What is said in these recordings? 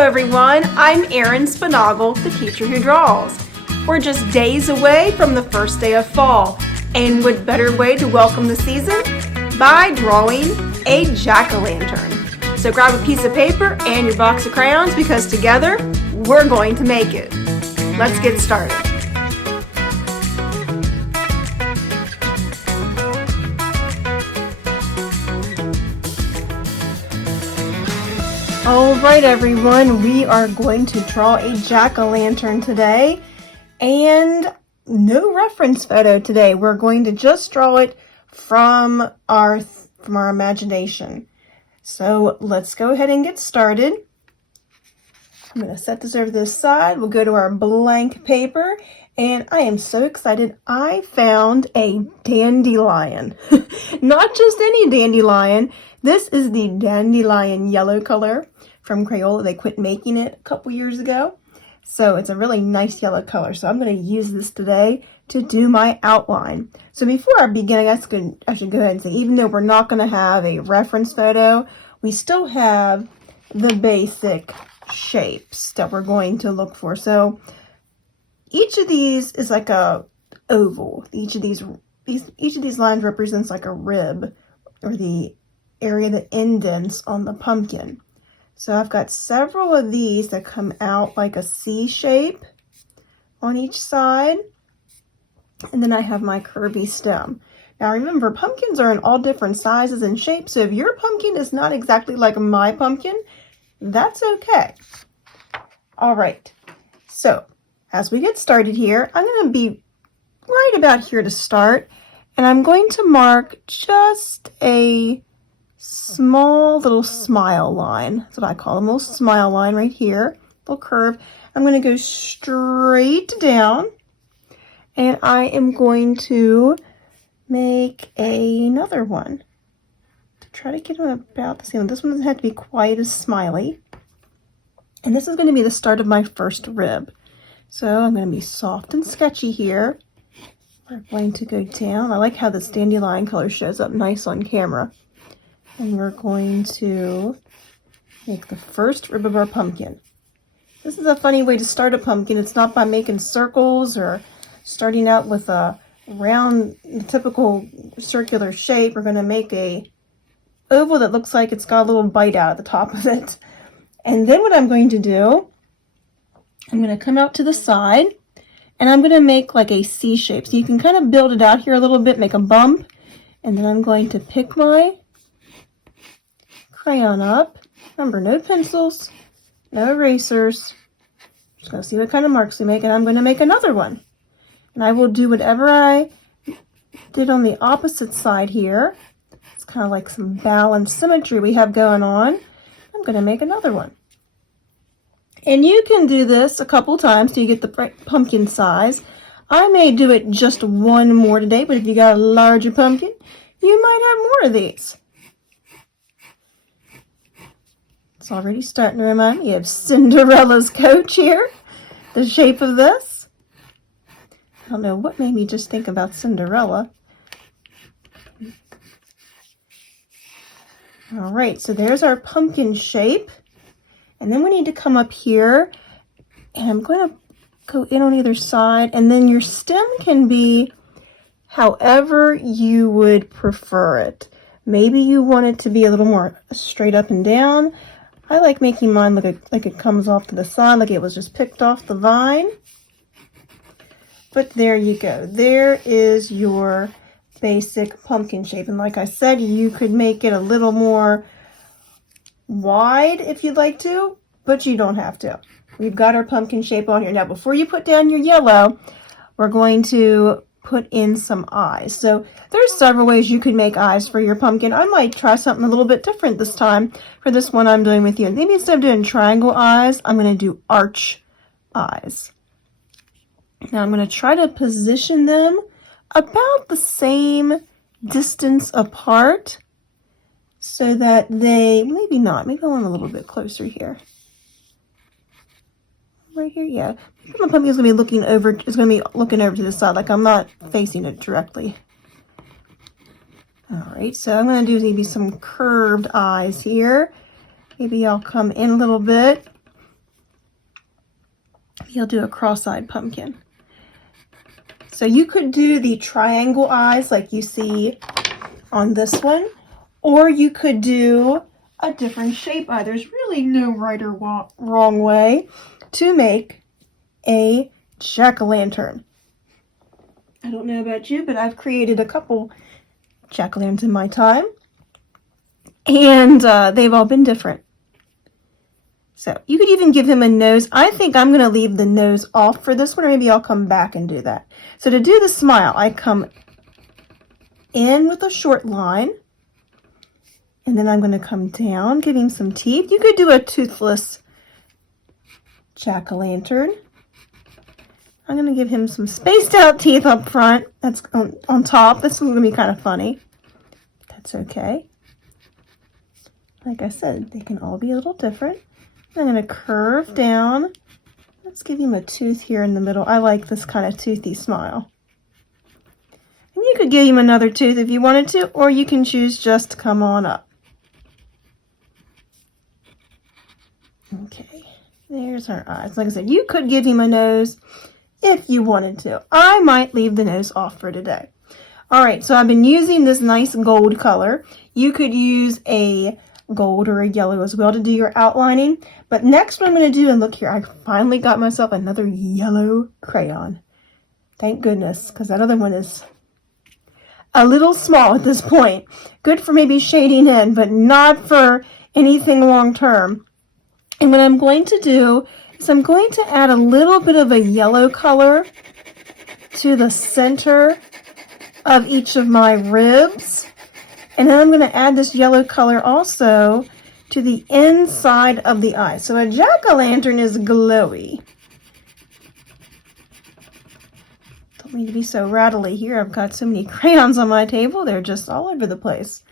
everyone, I'm Erin Spinagle, the teacher who draws. We're just days away from the first day of fall, and what better way to welcome the season? By drawing a jack-o'-lantern. So grab a piece of paper and your box of crayons because together, we're going to make it. Let's get started. Alright everyone, we are going to draw a jack-o'-lantern today, and no reference photo today. We're going to just draw it from our imagination. So let's go ahead and get started. I'm going to set this over to this side. We'll go to our blank paper, and I am so excited. I found a dandelion. Not just any dandelion. This is the dandelion yellow color from Crayola. They quit making it a couple years ago. So it's a really nice yellow color. So I'm going to use this today to do my outline. So before I begin, I should go ahead and say, even though we're not going to have a reference photo, we still have the basic shapes that we're going to look for. So each of these is like a oval. Each of these lines represents like a rib, or the area that indents on the pumpkin. So I've got several of these that come out like a C shape on each side. And then I have my curvy stem. Now remember, pumpkins are in all different sizes and shapes. So if your pumpkin is not exactly like my pumpkin, that's okay. All right. So as we get started here, I'm going to be right about here to start. And I'm going to mark just a small little smile line. That's what I call them, a little smile line right here, little curve. I'm going to go straight down, and I am going to make another one to try to get them about the same. This one doesn't have to be quite as smiley, and this is going to be the start of my first rib. So I'm going to be soft and sketchy here. We're going to go down. I like how this dandelion color shows up nice on camera. And we're going to make the first rib of our pumpkin. This is a funny way to start a pumpkin. It's not by making circles or starting out with a round, typical circular shape. We're going to make a oval that looks like it's got a little bite out at the top of it. And then what I'm going to do, I'm going to come out to the side, and I'm going to make like a C shape. So you can kind of build it out here a little bit, make a bump, and then I'm going to pick my crayon up. Remember, no pencils, no erasers. Just going to see what kind of marks we make, and I'm going to make another one. And I will do whatever I did on the opposite side here. It's kind of like some balanced symmetry we have going on. I'm going to make another one. And you can do this a couple times till you get the pumpkin size. I may do it just one more today, but if you got a larger pumpkin, you might have more of these. It's already starting to remind me of Cinderella's coach here, the shape of this. I don't know what made me just think about Cinderella. All right, so there's our pumpkin shape. And then we need to come up here, and I'm going to go in on either side, and then your stem can be however you would prefer it. Maybe you want it to be a little more straight up and down. I like making mine look like it comes off to the side, like it was just picked off the vine. But there you go. There is your basic pumpkin shape. And like I said, you could make it a little more wide if you'd like to, but you don't have to. We've got our pumpkin shape on here. Now, before you put down your yellow, we're going to put in some eyes. So there's several ways you could make eyes for your pumpkin. I might try something a little bit different this time for this one I'm doing with you. Maybe instead of doing triangle eyes, I'm going to do arch eyes. Now I'm going to try to position them about the same distance apart so that they, maybe not, maybe I want them a little bit closer here. Right here, yeah. My pumpkin is going to be looking over. It's going to be looking over to the side, like I'm not facing it directly. All right, so I'm going to do maybe some curved eyes here. Maybe I'll come in a little bit Maybe I'll do a cross-eyed pumpkin. So you could do the triangle eyes like you see on this one, or you could do a different shape eye. There's really no right or wrong way to make a jack-o'-lantern. I don't know about you, but I've created a couple jack-o'-lanterns in my time, and they've all been different. So you could even give him a nose. I think I'm going to leave the nose off for this one, or maybe I'll come back and do that. So to do the smile, I come in with a short line, and then I'm going to come down, give him some teeth. You could do a toothless jack-o'-lantern. I'm going to give him some spaced out teeth up front. That's on top. This one's going to be kind of funny. That's okay. Like I said, they can all be a little different. I'm going to curve down. Let's give him a tooth here in the middle. I like this kind of toothy smile. And you could give him another tooth if you wanted to, or you can choose just to come on up. Okay, there's our eyes. Like I said, you could give him a nose if you wanted to. I might leave the nose off for today. All right, so I've been using this nice gold color. You could use a gold or a yellow as well to do your outlining. But next what I'm going to do, and look here, I finally got myself another yellow crayon. Thank goodness, because that other one is a little small at this point. Good for maybe shading in, but not for anything long term. And what I'm going to do is I'm going to add a little bit of a yellow color to the center of each of my ribs. And then I'm going to add this yellow color also to the inside of the eye. So a jack-o'-lantern is glowy. Don't mean to be so rattly here. I've got so many crayons on my table. They're just all over the place.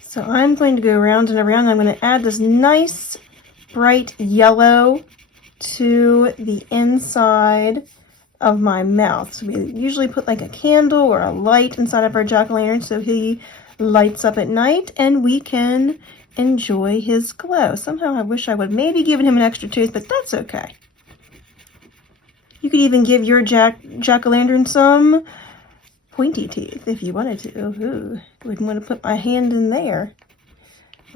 So I'm going to go around and around. I'm going to add this nice bright yellow to the inside of my mouth. So we usually put like a candle or a light inside of our jack-o'-lantern so he lights up at night and we can enjoy his glow. Somehow I wish I would maybe given him an extra tooth, but that's okay. You could even give your jack-o'-lantern some pointy teeth if you wanted to. Ooh, wouldn't want to put my hand in there.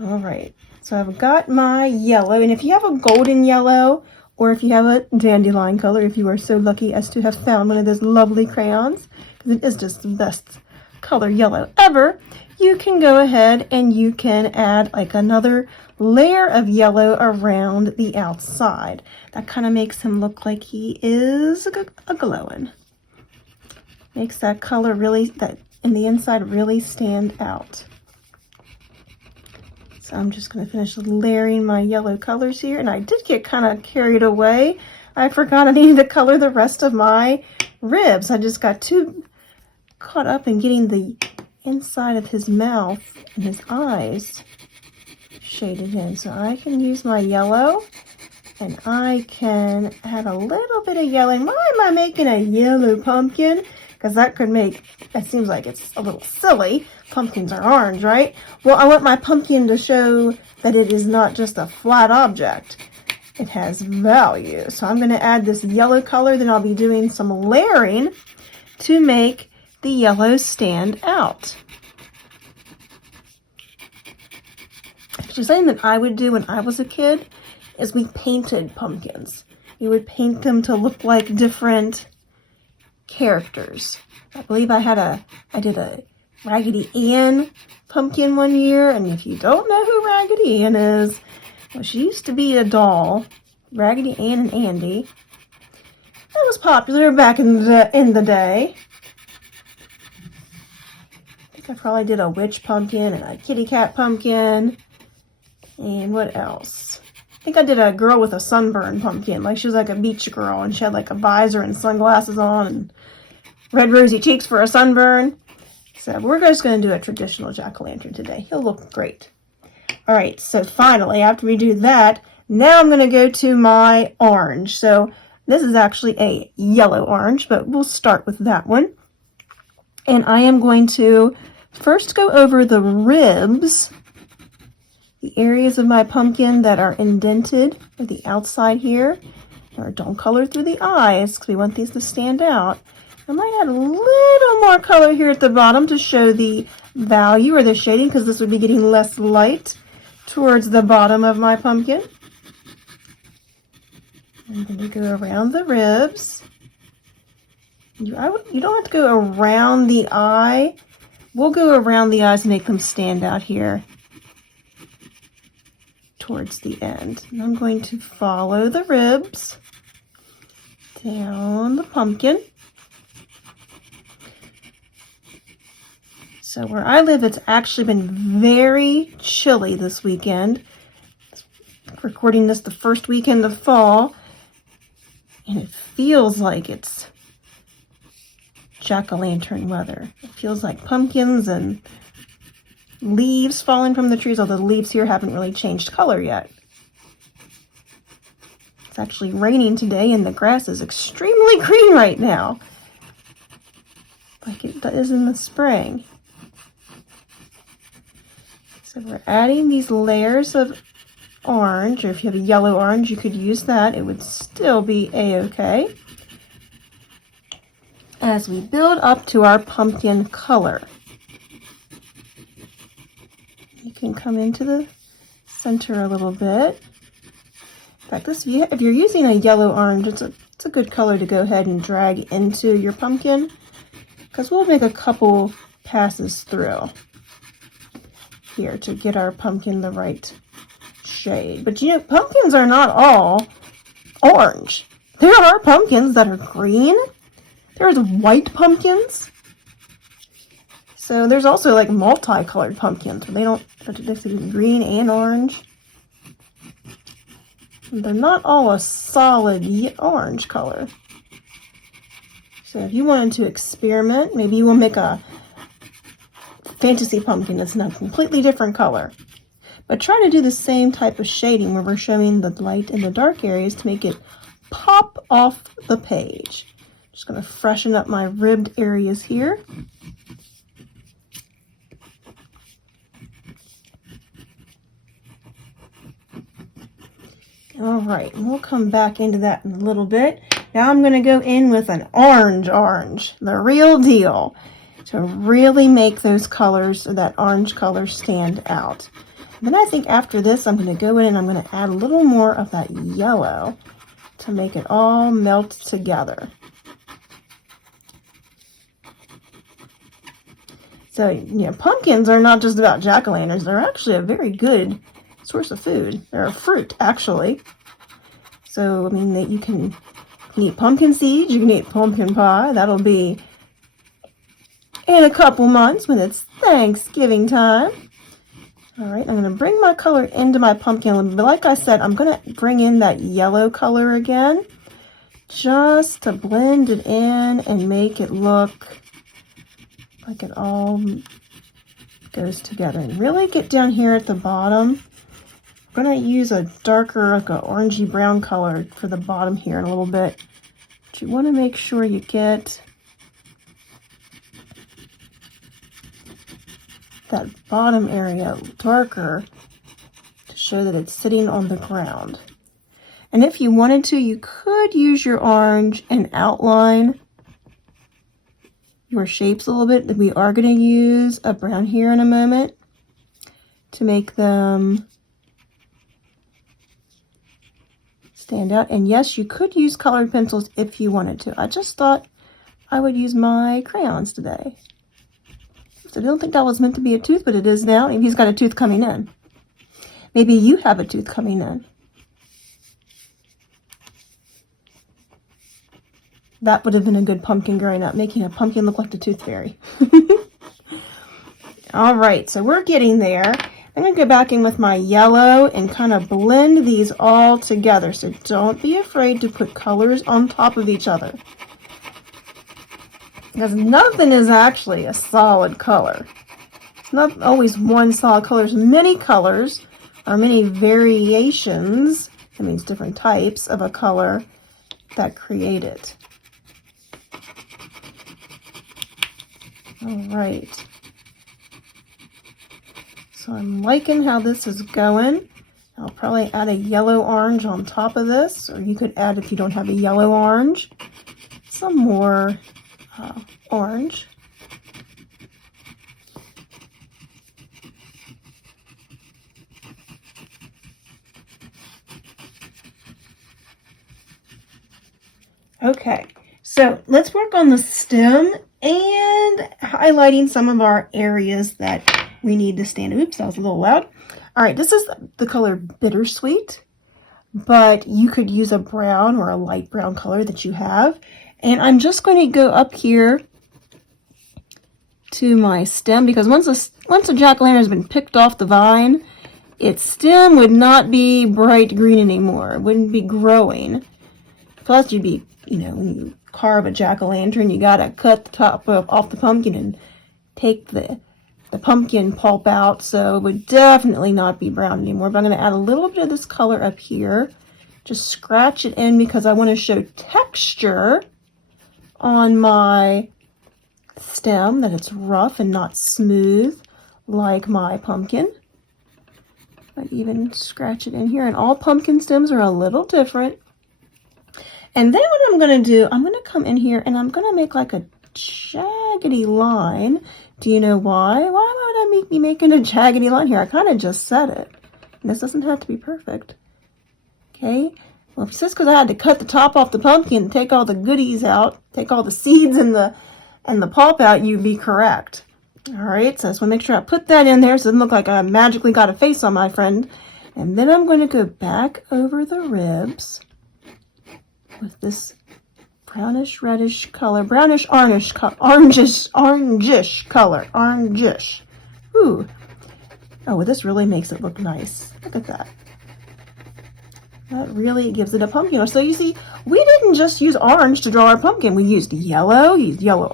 All right, so I've got my yellow, and if you have a golden yellow, or if you have a dandelion color, if you are so lucky as to have found one of those lovely crayons, because it is just the best color yellow ever, you can go ahead and you can add like another layer of yellow around the outside. That kind of makes him look like he is a glowing. Makes that color really, that in the inside really stand out. So I'm just going to finish layering my yellow colors here. And I did get kind of carried away. I forgot I needed to color the rest of my ribs. I just got too caught up in getting the inside of his mouth and his eyes shaded in. So I can use my yellow and I can add a little bit of yellow. And why am I making a yellow pumpkin? Because that could make, it seems like it's a little silly. Pumpkins are orange, right? Well, I want my pumpkin to show that it is not just a flat object. It has value. So I'm going to add this yellow color, then I'll be doing some layering to make the yellow stand out. Actually, something that I would do when I was a kid is we painted pumpkins. We would paint them to look like different characters. I believe I did a Raggedy Ann pumpkin one year, and if you don't know who Raggedy Ann is, well, she used to be a doll, Raggedy Ann and Andy. That was popular back in the day. I think I probably did a witch pumpkin and a kitty cat pumpkin, and what else? I think I did a girl with a sunburn pumpkin, like she was like a beach girl, and she had like a visor and sunglasses on, and red rosy cheeks for a sunburn. So we're just going to do a traditional jack-o'-lantern today. He'll look great. All right, so finally, after we do that, now I'm going to go to my orange. So this is actually a yellow orange, but we'll start with that one. And I am going to first go over the ribs the areas of my pumpkin that are indented, or the outside here, or don't color through the eyes because we want these to stand out. I might add a little more color here at the bottom to show the value or the shading, because this would be getting less light towards the bottom of my pumpkin. I'm going to go around the ribs. You don't have to go around the eye. We'll go around the eyes and make them stand out here towards the end. And I'm going to follow the ribs down the pumpkin. So where I live, it's actually been very chilly this weekend. Recording this the first weekend of fall, and it feels like it's jack-o'-lantern weather. It feels like pumpkins and leaves falling from the trees, although the leaves here haven't really changed color yet. It's actually raining today, and the grass is extremely green right now, like it is in the spring. So we're adding these layers of orange, or if you have a yellow orange, you could use that. It would still be a-okay. As we build up to our pumpkin color. You can come into the center a little bit. In fact, if you're using a yellow orange, it's a good color to go ahead and drag into your pumpkin, because we'll make a couple passes through here to get our pumpkin the right shade. But you know, pumpkins are not all orange. There are pumpkins that are green. There's white pumpkins. So there's also like multicolored pumpkins where they see green and orange. They're not all a solid orange color. So if you wanted to experiment, maybe you will make a fantasy pumpkin that's not a completely different color. But try to do the same type of shading where we're showing the light and the dark areas to make it pop off the page. Just going to freshen up my ribbed areas here. All right, and we'll come back into that in a little bit. Now I'm going to go in with an orange, the real deal, to really make those colors, so that orange color, stand out. Then I think after this, I'm going to go in and I'm going to add a little more of that yellow to make it all melt together. So, you know, pumpkins are not just about jack-o'-lanterns. They're actually a very good source of food. They're a fruit, actually. So, I mean, you can eat pumpkin seeds, you can eat pumpkin pie. That'll be in a couple months when it's Thanksgiving time. All right, I'm going to bring my color into my pumpkin. But like I said, I'm going to bring in that yellow color again, just to blend it in and make it look like it all goes together. And really get down here at the bottom. I'm going to use a darker, like an orangey brown color for the bottom here in a little bit. But you want to make sure you get that bottom area darker to show that it's sitting on the ground. And if you wanted to, you could use your orange and outline your shapes a little bit. We are going to use a brown here in a moment to make them stand out. And yes, you could use colored pencils if you wanted to. I just thought I would use my crayons today. So I don't think that was meant to be a tooth, but it is now. Maybe he's got a tooth coming in. Maybe you have a tooth coming in. That would have been a good pumpkin growing up, making a pumpkin look like the Tooth Fairy. All right, so we're getting there. I'm going to go back in with my yellow and kind of blend these all together. So don't be afraid to put colors on top of each other, because nothing is actually a solid color. It's not always one solid color. There's many colors or many variations, that means different types of a color, that create it. All right. So I'm liking how this is going. I'll probably add a yellow orange on top of this, or you could add, if you don't have a yellow orange, some more orange. Okay, so let's work on the stem and highlighting some of our areas that we need to stand. Oops, that was a little loud. All right, this is the color Bittersweet, but you could use a brown or a light brown color that you have. And I'm just going to go up here to my stem, because once a jack-o'-lantern has been picked off the vine, its stem would not be bright green anymore. It wouldn't be growing. Plus, you'd be, when you carve a jack-o'-lantern, you gotta cut the top off the pumpkin and take the pumpkin pulp out, so it would definitely not be brown anymore. But I'm going to add a little bit of this color up here. Just scratch it in because I want to show texture on my stem, that it's rough and not smooth like my pumpkin. But even scratch it in here, and all pumpkin stems are a little different. And then what I'm going to do, I'm going to come in here and I'm going to make like a jaggedy line. Do you know why? Why would I be making a jaggedy line here? I kind of just said it. And this doesn't have to be perfect. Okay? Well, if it's just because I had to cut the top off the pumpkin, take all the goodies out, take all the seeds and the pulp out, you'd be correct. All right, so I just want to make sure I put that in there so it doesn't look like I magically got a face on my friend. And then I'm going to go back over the ribs with this brownish reddish color, brownish orangish color, orangish. Ooh. Oh, well, this really makes it look nice. Look at that. That really gives it a pumpkin. So you see, we didn't just use orange to draw our pumpkin. We used yellow,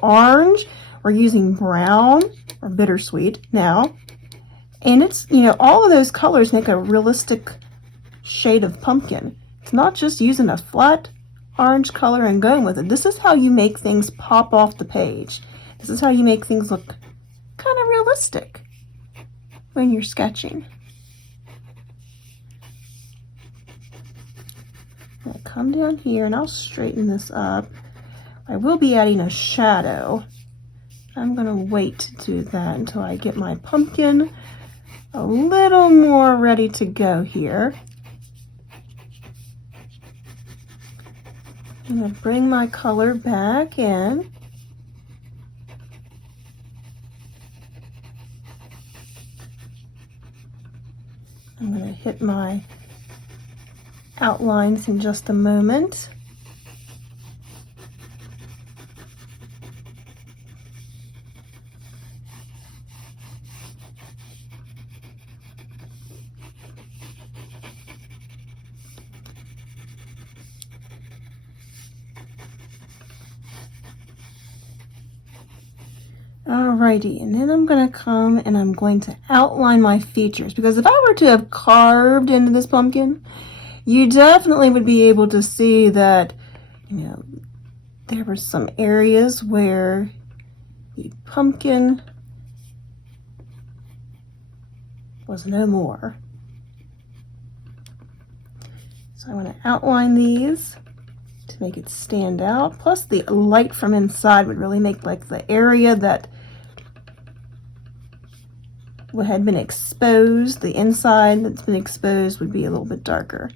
orange. We're using brown or bittersweet now. And it's, all of those colors make a realistic shade of pumpkin. It's not just using a flat orange color and going with it. This is how you make things pop off the page. This is how you make things look kind of realistic when you're sketching. I'll come down here and I'll straighten this up. I will be adding a shadow. I'm going to wait to do that until I get my pumpkin a little more ready to go here. I'm going to bring my color back in. I'm going to hit my outlines in just a moment. Alrighty, and then I'm going to come and I'm going to outline my features, because if I were to have carved into this pumpkin, you definitely would be able to see that, there were some areas where the pumpkin was no more. So I want to outline these to make it stand out. Plus the light from inside would really make like the area that what had been exposed, the inside that's been exposed would be a little bit darker.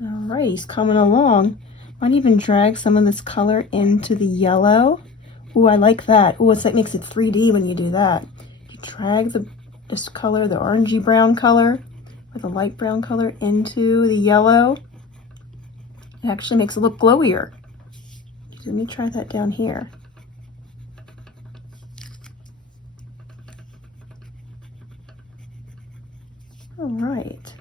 Alright, he's coming along. Might even drag some of this color into the yellow. Ooh, I like that. Ooh, it makes it 3D when you do that. You drag this color, the orangey brown color, or the light brown color into the yellow. It actually makes it look glowier. Let me try that down here. All right.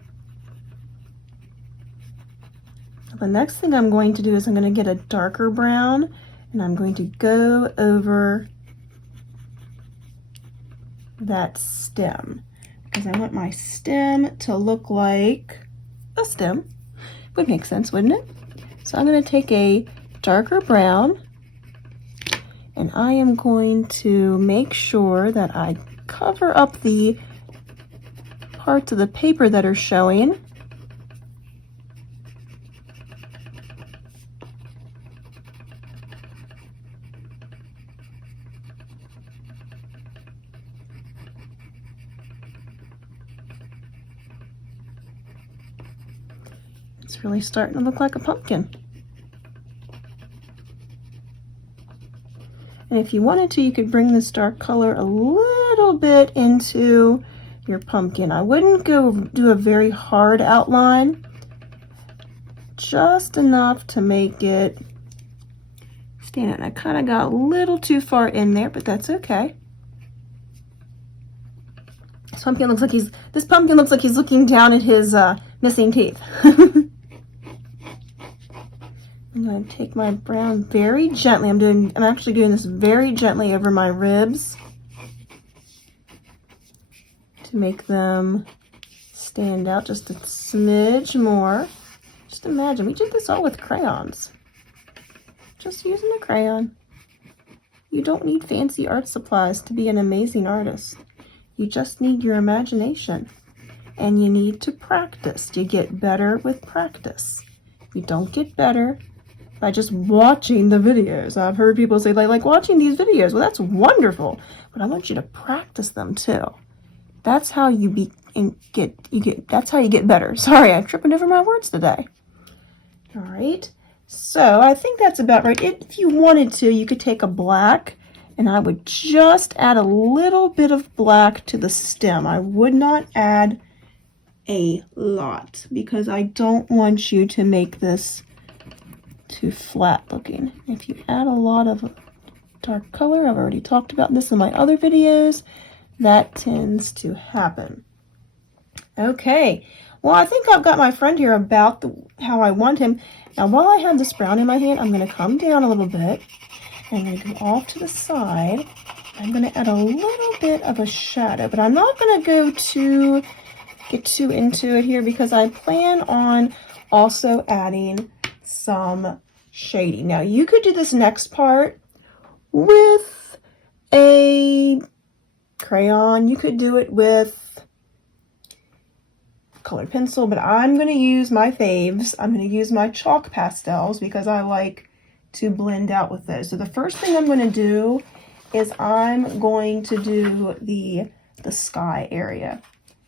The next thing I'm going to do is I'm going to get a darker brown and I'm going to go over that stem, because I want my stem to look like a stem. Would make sense, wouldn't it? So I'm going to take a darker brown. And I am going to make sure that I cover up the parts of the paper that are showing. It's really starting to look like a pumpkin. And if you wanted to, you could bring this dark color a little bit into your pumpkin. I wouldn't go do a very hard outline, just enough to make it stand out. I kind of got a little too far in there, but that's okay. This pumpkin looks like he's looking down at his missing teeth. I'm going to take my brown very gently. I'm actually doing this very gently over my ribs to make them stand out just a smidge more. Just imagine, we did this all with crayons. Just using a crayon. You don't need fancy art supplies to be an amazing artist. You just need your imagination. And you need to practice. You get better with practice. You don't get better by just watching the videos. I've heard people say they like watching these videos. Well, that's wonderful, but I want you to practice them too. That's how that's how you get better. Sorry, I'm tripping over my words today. All right, so I think that's about right. If you wanted to, you could take a black, and I would just add a little bit of black to the stem. I would not add a lot because I don't want you to make this too flat looking. If you add a lot of dark color, I've already talked about this in my other videos, that tends to happen. Okay, well, I think I've got my friend here about how I want him. Now, while I have this brown in my hand, I'm going to come down a little bit, and I'm going to go off to the side. I'm going to add a little bit of a shadow, but I'm not going to get too into it here because I plan on also adding some shading. Now, you could do this next part with a crayon. You could do it with colored pencil, but I'm going to use my faves. I'm going to use my chalk pastels because I like to blend out with those. So the first thing I'm going to do is I'm going to do the sky area.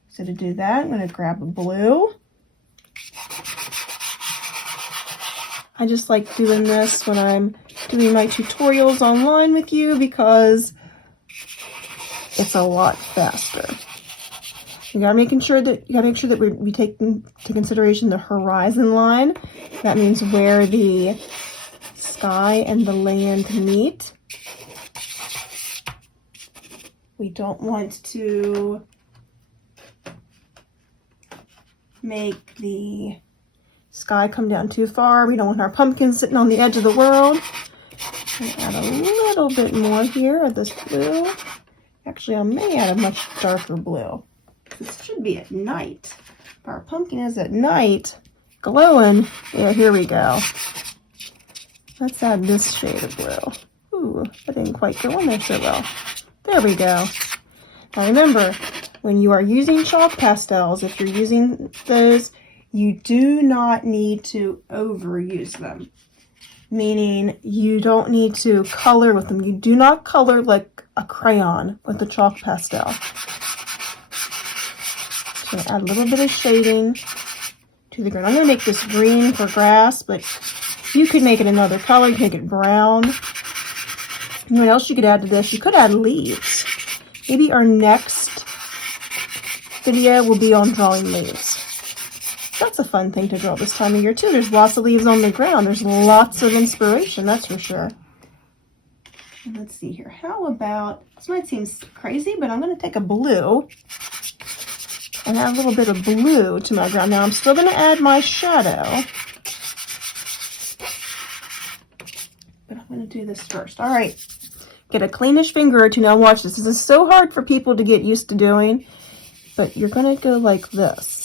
So to do that, I'm going to grab a blue. I just like doing this when I'm doing my tutorials online with you because it's a lot faster. You gotta make sure that we take into consideration the horizon line. That means where the sky and the land meet. We don't want to make the sky come down too far. We don't want our pumpkin sitting on the edge of the world. Add a little bit more here of this blue. Actually, I may add a much darker blue. This should be at night. If our pumpkin is at night, glowing, yeah, here we go. Let's add this shade of blue. Ooh, that didn't quite go on there so well. There we go. Now remember, when you are using chalk pastels, if you're using those, you do not need to overuse them. Meaning you don't need to color with them. You do not color like a crayon with the chalk pastel. So add a little bit of shading to the green. I'm going to make this green for grass, but you could make it another color. You could make it brown. And what else you could add to this? You could add leaves. Maybe our next video will be on drawing leaves. That's a fun thing to draw this time of year too. There's lots of leaves on the ground. There's lots of inspiration, that's for sure. And let's see here. How about, this might seem crazy, but I'm going to take a blue and add a little bit of blue to my ground. Now I'm still going to add my shadow, but I'm going to do this first. All right, get a cleanish finger or two. Now watch this. This is so hard for people to get used to doing, but you're going to go like this.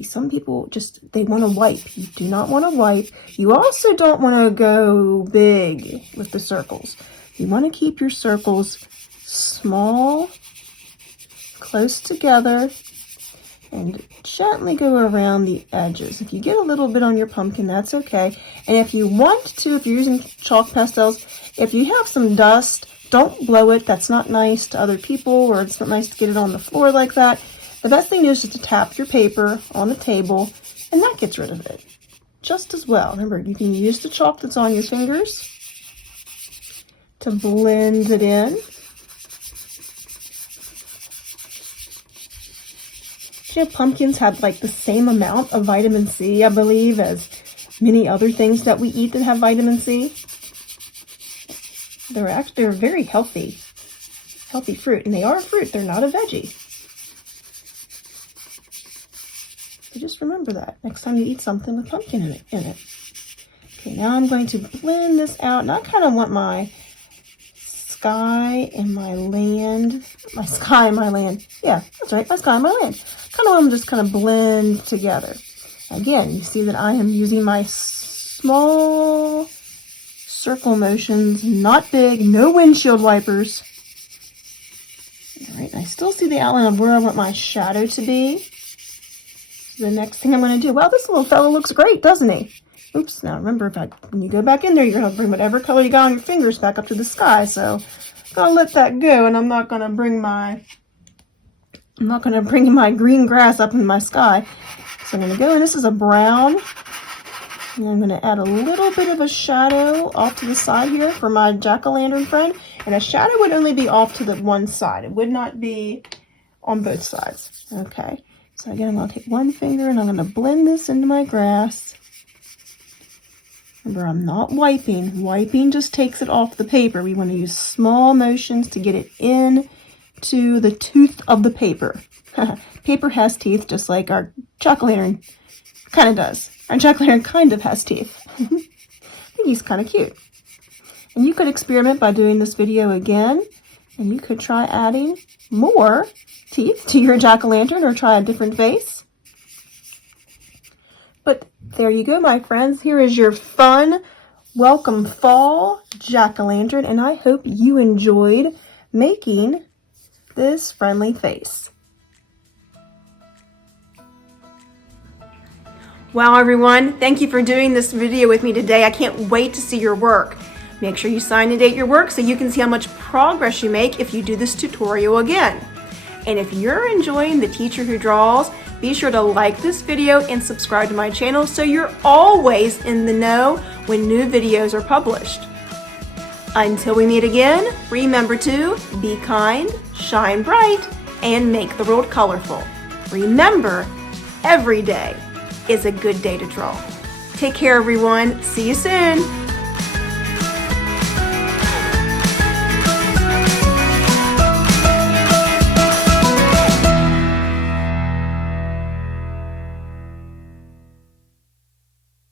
See, some people just, they want to wipe. You do not want to wipe. You also don't want to go big with the circles. You want to keep your circles small, close together, and gently go around the edges. If you get a little bit on your pumpkin, that's okay. And if you want to, if you're using chalk pastels, if you have some dust, don't blow it. That's not nice to other people, or it's not nice to get it on the floor like that. The best thing is just to tap your paper on the table, and that gets rid of it just as well. Remember, you can use the chalk that's on your fingers to blend it in. You know, pumpkins have like the same amount of vitamin C, I believe, as many other things that we eat that have vitamin C. They're very healthy fruit, and they are a fruit. They're not a veggie. So just remember that next time you eat something with pumpkin in it. Okay, now I'm going to blend this out, and I kind of want my sky and my land. Yeah, that's right, my sky and my land. Kind of want them just kind of blend together. Again, you see that I am using my small circle motions, not big, no windshield wipers. All right, I still see the outline of where I want my shadow to be. The next thing I'm going to do, wow, this little fellow looks great, doesn't he? Oops, now remember, when you go back in there, you're going to bring whatever color you got on your fingers back up to the sky, so I'm going to let that go, and I'm not going to bring my green grass up in my sky. So I'm going to go, and this is a brown, and I'm going to add a little bit of a shadow off to the side here for my jack-o'-lantern friend, and a shadow would only be off to the one side. It would not be on both sides. Okay. So again, I'm going to take one finger and I'm going to blend this into my grass. Remember, I'm not wiping. Wiping just takes it off the paper. We want to use small motions to get it into the tooth of the paper. Paper has teeth, just like our jack-o'-lantern kind of does. Our jack-o'-lantern kind of has teeth. I think he's kind of cute. And you could experiment by doing this video again, and you could try adding more teeth to your jack-o'-lantern, or try a different face. But there you go, my friends. Here is your fun welcome fall jack-o'-lantern, and I hope you enjoyed making this friendly face. Wow, everyone, thank you for doing this video with me today. I can't wait to see your work. Make sure you sign and date your work so you can see how much progress you make if you do this tutorial again. And if you're enjoying The Teacher Who Draws, be sure to like this video and subscribe to my channel so you're always in the know when new videos are published. Until we meet again, remember to be kind, shine bright, and make the world colorful. Remember, every day is a good day to draw. Take care, everyone. See you soon.